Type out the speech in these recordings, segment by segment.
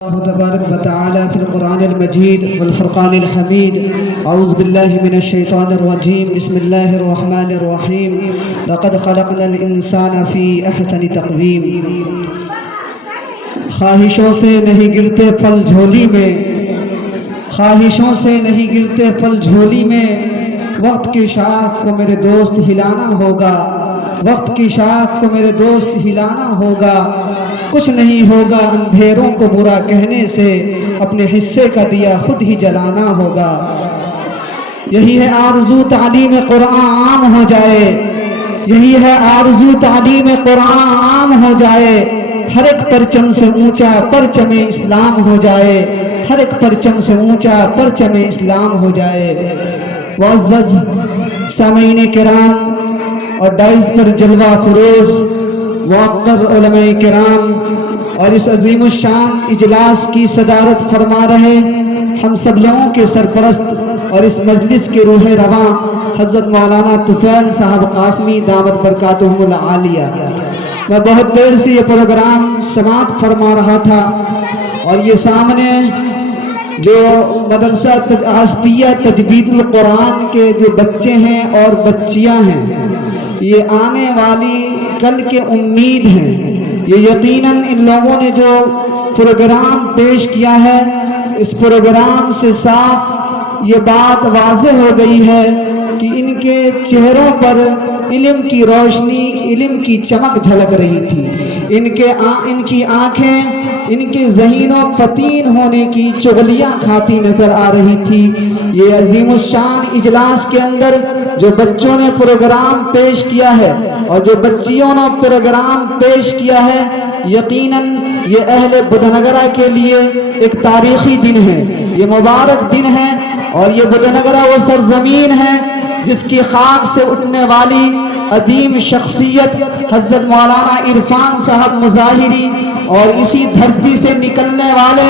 الله تبارك وتعالى في القرآن المجيد والفرقان الحميد. أعوذ بالله من الشيطان الرجيم. بسم الله الرحمن الرحيم. لقد خلقنا الإنسان في أحسن تقويم. خواہشوں سے نہیں گرتے پھل جھولی میں، خواہشوں سے نہیں گرتے پھل جھولی میں، وقت کی شاخ کو میرے دوست ہلانا ہوگا، وقت کی شاخ کو میرے دوست ہلانا ہوگا. کچھ نہیں ہوگا اندھیروں کو برا کہنے سے، اپنے حصے کا دیا خود ہی جلانا ہوگا. یہی ہے آرزو تعلیم قرآن عام ہو جائے، یہی ہے آرزو تعلیم قرآن عام ہو جائے. ہر ایک پرچم سے اونچا پرچم اسلام ہو جائے، ہر ایک پرچم سے اونچا پرچم اسلام ہو جائے. معزز سامعین کرام اور ڈائز پر جلوہ فروز معقر علماء کرام اور اس عظیم الشان اجلاس کی صدارت فرما رہے ہم سب لوگوں کے سرپرست اور اس مجلس کے روح رواں حضرت مولانا طفیل صاحب قاسمی دامت برکاتہم العالیہ. میں بہت دیر سے یہ پروگرام سماعت فرما رہا تھا اور یہ سامنے جو مدرسہ عاصفیہ تجوید القرآن کے جو بچے ہیں اور بچیاں ہیں، یہ آنے والی کل کے امید ہیں. یہ یقیناً ان لوگوں نے جو پروگرام پیش کیا ہے، اس پروگرام سے صاف یہ بات واضح ہو گئی ہے کہ ان کے چہروں پر علم کی روشنی، علم کی چمک جھلک رہی تھی. ان کی آنکھیں ان کے ذہین و فطین ہونے کی چغلیاں کھاتی نظر آ رہی تھی. یہ عظیم الشان اجلاس کے اندر جو بچوں نے پروگرام پیش کیا ہے اور جو بچیوں نے پروگرام پیش کیا ہے، یقیناً یہ اہل بدھ نگرہ کے لیے ایک تاریخی دن ہے، یہ مبارک دن ہے. اور یہ بدھ نگرہ وہ سرزمین ہے جس کی خاک سے اٹھنے والی عظیم شخصیت حضرت مولانا عرفان صاحب مظاہری اور اسی دھرتی سے نکلنے والے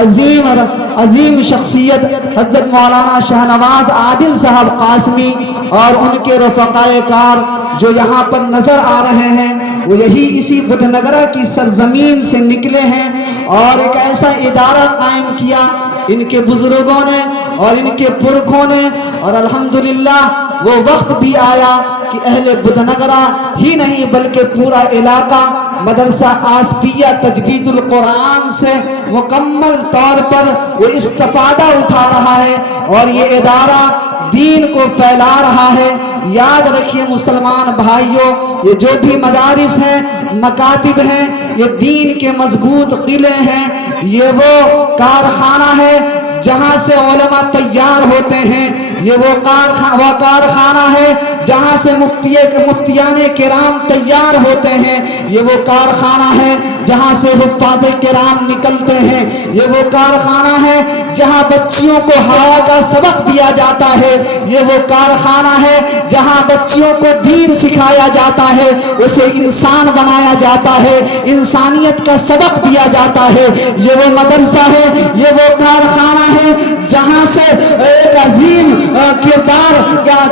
عظیم شخصیت حضرت مولانا شاہنواز عادل صاحب قاسمی اور ان کے رفقائے کار جو یہاں پر نظر آ رہے ہیں، وہ یہی اسی بدھ نگرہ کی سرزمین سے نکلے ہیں اور ایک ایسا ادارہ قائم کیا ان کے بزرگوں نے اور ان کے پرکھوں نے. اور الحمدللہ وہ وقت بھی آیا کہ اہل بدھ نگرہ ہی نہیں بلکہ پورا علاقہ مدرسہ عاصفیہ تجوید القرآن سے مکمل طور پر وہ استفادہ اٹھا رہا ہے اور یہ ادارہ دین کو پھیلا رہا ہے. یاد رکھیے مسلمان بھائیوں، یہ جو بھی مدارس ہیں، مکاتب ہیں، یہ دین کے مضبوط قلعے ہیں. یہ وہ کارخانہ ہے جہاں سے علماء تیار ہوتے ہیں، یہ وہ کارخانہ ہے جہاں سے مفتیان کرام تیار ہوتے ہیں، یہ وہ کارخانہ ہے جہاں سے حفاظ کرام نکلتے ہیں، یہ وہ کارخانہ ہے جہاں بچیوں کو حیا کا سبق دیا جاتا ہے، یہ وہ کارخانہ ہے جہاں بچیوں کو دین سکھایا جاتا ہے، اسے انسان بنایا جاتا ہے، انسانیت کا سبق دیا جاتا ہے. یہ وہ مدرسہ ہے، یہ وہ کارخانہ ہے جہاں سے ایک عظیم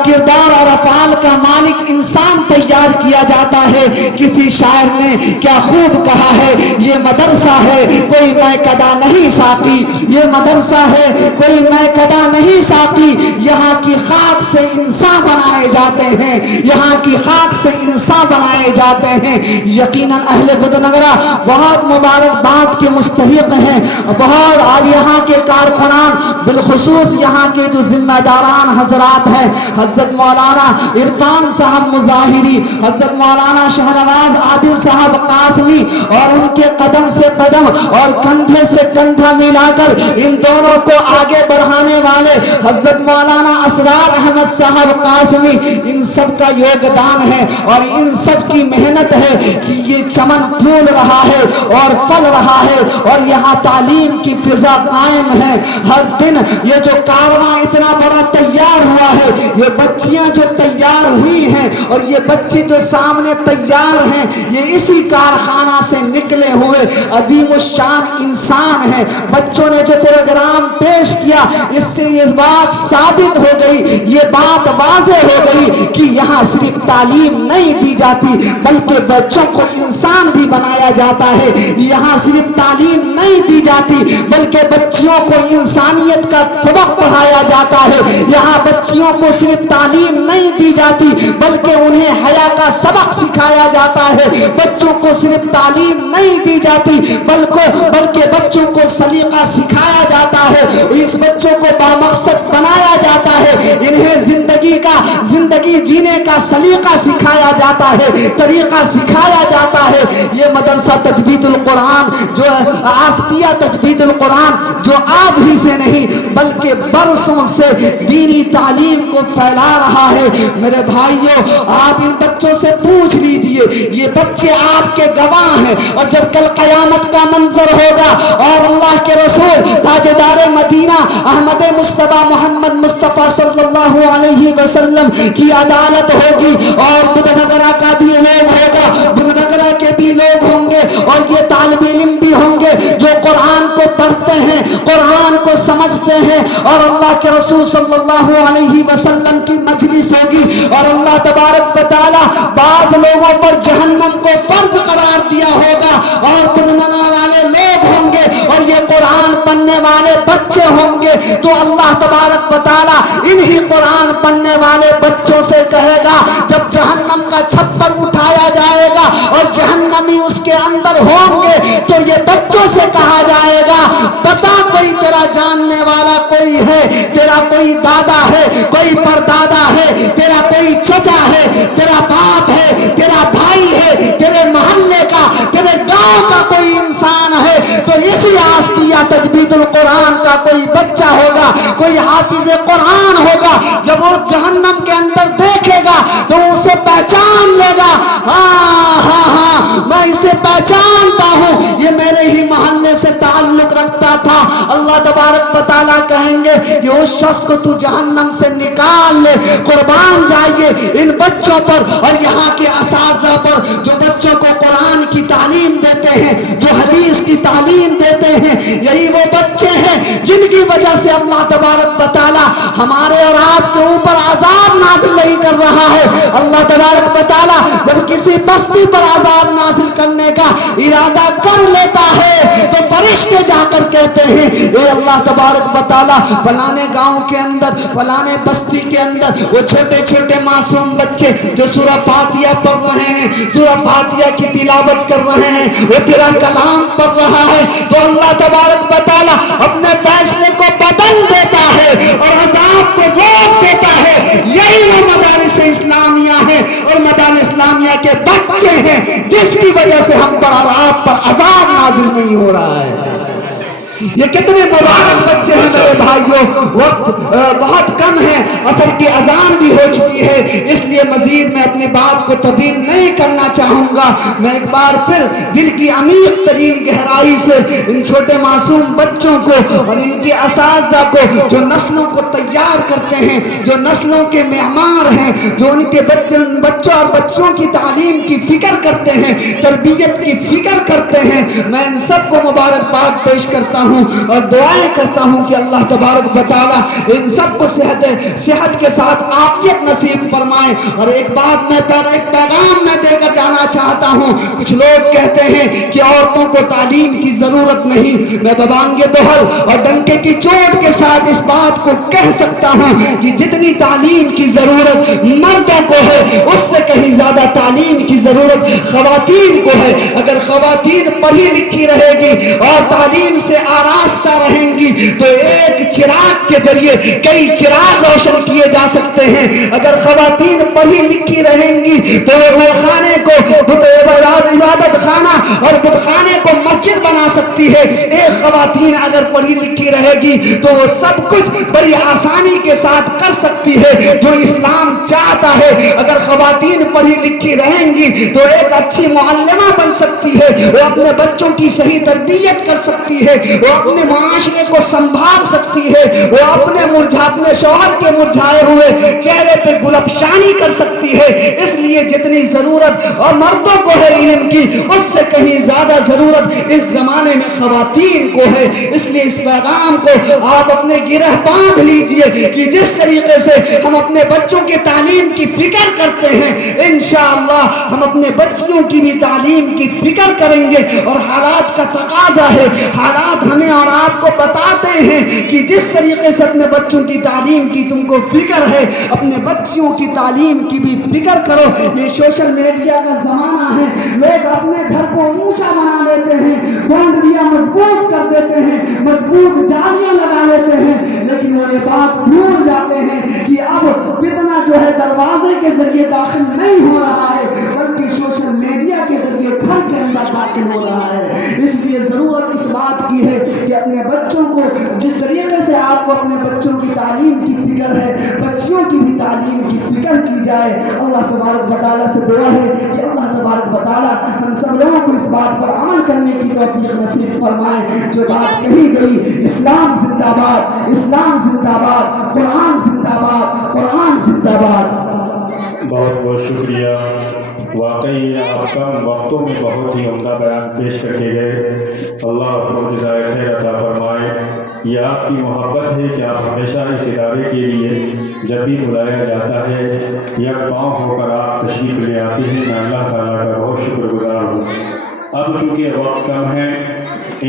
کردار اور افعال کا مالک انسان تیار کیا جاتا ہے. کسی شاعر نے کیا خوب کہا ہے، یہ مدرسہ ہے کوئی میں کدا نہیں ساقی، یہ مدرسہ ہے کوئی میں کدا نہیں ساقی. یہاں کی خاک سے انسان بنائے جاتے ہیں، یہاں کی خاک سے انسان بنائے جاتے ہیں. یقیناً اہل بدھ نگرہ بہت مبارکباد کے مستحق ہیں. بہت اور یہاں کے کارکنان بالخصوص یہاں کے جو ذمہ داران حضرات ہیں، حضرت مولانا عرفان صاحب مظاہری، حضرت مولانا شاہنواز عادل صاحب قاسمی اور ان کے قدم سے قدم اور کندھے سے کندھا ملا کر ان دونوں کو آگے بڑھانے والے حضرت مولانا اسرار احمد صاحب قاسمی، ان سب کا یوگدان ہے اور ان سب کی محنت ہے کہ یہ چمن پھول رہا ہے اور پھل رہا ہے اور یہاں تعلیم کی فضا قائم ہے. ہر دن یہ جو کارواں اتنا بڑا تیار ہوا ہے، یہ بچیاں جو تیار تیار ہوئی ہیں، اور یہ بچے جو سامنے تیار ہیں یہ اسی کارخانہ سے نکلے ہوئے عظیم الشان انسان ہیں۔ بچوں نے جو پروگرام پیش کیا اس سے یہ بات ثابت ہو گئی، یہ بات واضح ہو گئی کہ یہاں صرف تعلیم نہیں دی جاتی بلکہ بچوں کو انسان بھی بنایا جاتا ہے۔ یہاں صرف تعلیم نہیں دی جاتی بلکہ بچوں کو انسانیت کا سبق پڑھایا جاتا ہے۔ یہاں بچیوں کو صرف تعلیم نہیں دی جاتی بلکہ انہیں حیا کا سبق سکھایا جاتا ہے۔ بچوں کو صرف تعلیم نہیں دی جاتی بلکہ بچوں کو سلیقہ سکھایا جاتا ہے، اس بچوں کو بامقصد بنایا جاتا ہے، انہیں زندگی جینے کا سلیقہ سکھایا جاتا ہے، طریقہ سکھایا جاتا ہے۔ یہ مدرسہ تجوید القرآن جو آسفیہ تجوید القرآن جو آج ہی سے نہیں بلکہ برسوں سے دینی تعلیم کو پھیلا رہا ہے۔ میرے بھائیوں، آپ ان بچوں سے پوچھ لیجئے، یہ بچے آپ کے گواہ ہیں، اور جب کل قیامت کا منظر ہوگا اور اللہ کے رسول تاجدار مدینہ احمد مصطفیٰ محمد مصطفیٰ صلی اللہ علیہ وسلم کی عدالت ہوگی، اور بدھ نگرہ کا بھی لوگ ہوگا، بدھ نگرہ کے بھی لوگ ہوں گے، اور یہ طالب علم بھی ہوں گے جو قرآن کو پڑھتے ہیں، قرآن کو سمجھتے ہیں، اور اللہ کے رسول صلی اللہ علیہ وسلم کی مجلس ہوگی، اور اللہ تبارک و تعالی بعض لوگوں پر جہنم کو فرض قرار دیا ہوگا، اور بدننا والے لوگ ہوں گے، اور یہ قرآن پڑھنے والے بچے ہوں گے۔ تو اللہ تبارک و تعالی انہی قرآن پڑھنے والے بچوں سے کہے گا، جب جہنم کا چھپر اٹھایا جائے گا اور جہنمی اس کے اندر ہوں گے تو یہ بچوں سے کہا جائے گا، بتا کوئی تیرا جاننے والا کوئی ہے، تیرا کوئی دادا ہے، کوئی پردادا ہے، تیرا کوئی چچا ہے، تیرا باپ ہے، تیرا بھائی ہے، تیرے محلے کا، تیرے گاؤں کا کوئی انسان ہے۔ تو اسی آسفیہ تجوید القرآن کا کوئی بچہ ہوگا، کوئی حافظ قرآن ہوگا، جب وہ جہنم کے اندر دیکھے گا تو اسے پہچان لے گا، ہاں میں اسے پہچانتا ہوں، یہ میرے ہی محلے سے تعلق رکھتا تھا۔ اللہ تبارک و تعالیٰ کہیں گے کہ اس شخص کو تو جہنم سے نکال لے، قربان جائیے ان بچوں پر اور یہاں کے اساتذہ پر جو بچوں کو قرآن کی تعلیم دیتے ہیں، جو حدیث کی تعلیم دیتے ہیں۔ یہی وہ بچے ہیں جن کی وجہ سے اللہ تبارک و تعالیٰ ہمارے اور آپ کے اوپر عذاب نازل نہیں کر رہا ہے۔ اللہ تبارک و تعالیٰ جب کسی بستی پر عذاب نازل کرنے کا ارادہ کر لیتا ہے تو فرشتے جا کر کہتے ہیں، اے اللہ تبارک و تعالیٰ فلانے گاؤں کے اندر، فلانے بستی کے اندر وہ چھوٹے چھوٹے معصوم بچے جو سورہ فاتحہ پڑھ رہے ہیں، سورہ فاتحہ کی تلاوت کر رہے ہیں، وہ تیرا کلام پڑھ رہا ہے، تو اللہ تبارک و تعالیٰ اپنے فیصلے کو بدل دیتا ہے اور عذاب کو روک دیتا ہے۔ یہی وہ مدارس اسلامیہ ہیں اور مدارس اسلامیہ کے بچے ہیں جس کی وجہ سے ہم پر اور آپ پر عذاب نازل نہیں ہو رہا ہے۔ یہ کتنے مبارک بچے ہیں میرے بھائیوں، وقت بہت کم ہے، عصر کی اذان بھی ہو چکی ہے، اس لیے مزید میں اپنی بات کو طویل نہیں کرنا چاہوں گا۔ میں ایک بار پھر دل کی عمیق ترین گہرائی سے ان چھوٹے معصوم بچوں کو اور ان کے اساتذہ کو جو نسلوں کو تیار کرتے ہیں، جو نسلوں کے معمار ہیں، جو ان کے بچوں اور بچوں کی تعلیم کی فکر کرتے ہیں، تربیت کی فکر کرتے ہیں، میں ان سب کو مبارکباد پیش کرتا ہوں اور دعائیں کرتا ہوں کہ اللہ تبارک و تعالیٰ ان سب کو صحت کے ساتھ عافیت نصیب فرمائے۔ اور ایک بات ایک پیغام میں دے کر جانا چاہتا ہوں۔ کچھ لوگ کہتے ہیں کہ عورتوں کو تعلیم کی ضرورت نہیں، میں ببانگ دہل اور ڈنکے کی چوٹ کے ساتھ اس بات کو کہہ سکتا ہوں کہ جتنی تعلیم کی ضرورت مردوں کو ہے اس سے کہیں زیادہ تعلیم کی ضرورت خواتین کو ہے۔ اگر خواتین پڑھی لکھی رہے گی اور تعلیم سے آراستہ رہیں گی تو ایک چراغ کے ذریعے کئی چراغ روشن کیے جا سکتے ہیں۔ اگر خواتین پڑھی لکھی رہیں گی تو وہ خانے کو عبادت خانہ اور بت خانے کو مسجد بنا سکتی ہے۔ ایک خواتین اگر پڑھی لکھی رہے گی تو وہ سب کچھ بڑی آسانی کے ساتھ کر سکتی ہے جو اسلام چاہتا ہے۔ اگر خواتین پڑھی لکھی رہیں گی تو ایک اچھی معلمہ بن سکتی ہے، وہ اپنے بچوں کی صحیح تربیت کر سکتی ہے، وہ اپنے معاشرے کو سنبھال سکتی سکتی ہے, وہ اپنے شوہر کے مرجھائے ہوئے چہرے پہ گلفشانی کر سکتی ہے. اس لیے جتنی ضرورت اور مردوں کو ہے علم کی, اس سے کہیں زیادہ ضرورت اس زمانے میں خواتین کو ہے. اس لیے اس پیغام کو آپ اپنے گرہ باندھ لیجئے کہ جس طریقے سے ہم اپنے بچوں کی تعلیم کی فکر کرتے ہیں, انشاءاللہ ہم اپنے بچوں کی بھی تعلیم کی فکر کریں گے. اور حالات کا تقاضا ہے, حالات ہمیں اور آپ کو بتاتے ہیں کہ جس طریقے سے اپنے بچوں کی تعلیم کی تم کو فکر ہے, اپنے بچوں کی تعلیم کی بھی فکر کرو. یہ سوشل میڈیا کا زمانہ ہے, لوگ اپنے گھر کو اونچا بنا لیتے ہیں, باؤنڈریاں مضبوط کر دیتے ہیں, مضبوط جالیاں لگا لیتے ہیں, لیکن وہ یہ بات بھول جاتے ہیں کہ اب فتنہ جو ہے دروازے کے ذریعے داخل نہیں ہو رہا ہے, بلکہ سوشل میڈیا کے ذریعے گھر کے اندر داخل ہو رہا ہے. اس لیے ضرورت اس بات کی ہے کہ اپنے بچوں کو جس طریقے سے آپ کو اپنے بچوں کی تعلیم کی فکر ہے, بچیوں کی بھی تعلیم کی فکر کی جائے. اللہ تبارک و تعالیٰ سے دعا ہے کہ اللہ تبارک و تعالیٰ ہم سب لوگوں کو اس بات پر عمل کرنے کی توفیق نصیب فرمائے جو بات کہی گئی. اسلام زندہ باد, اسلام زندہ باد, قرآن زندہ باد, قرآن زندہ باد. بہت بہت شکریہ. واقعی آپ کم وقتوں میں بہت ہی عمدہ بیان پیش کر کے گئے. اللہ آپ کو جزائے خیر عطا فرمائے. یہ آپ کی محبت ہے کہ آپ ہمیشہ اس ادارے کے لیے جب بھی بلایا جاتا ہے یک پاؤں ہو کر آپ تشریف لے آتے ہیں. میں اللہ تعالیٰ کا بہت شکر گزار ہوں. اب چونکہ وقت کم ہے